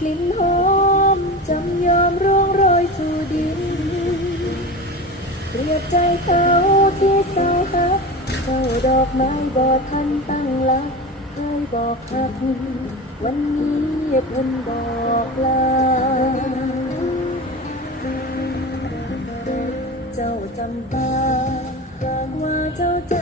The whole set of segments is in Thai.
กลิ่นหอมจำยอมร่วงโรยสู่ดินเรียบใจเขาที่เศร้าฮักเจ้าดอกไม้บอทันตั้งหลักเคยบอกฮักวันนี้เพิ่นบอกลาเจ้าจำตาหากว่าเจ้า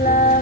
love.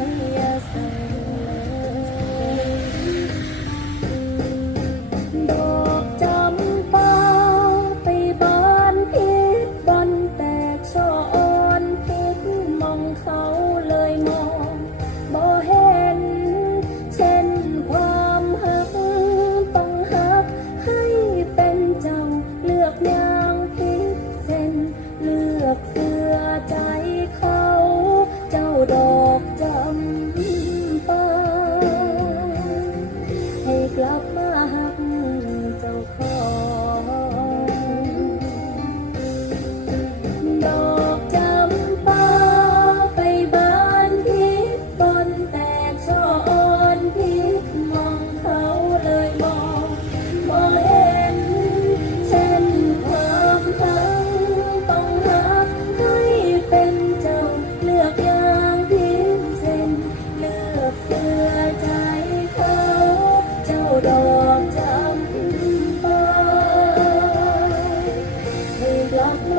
Lord.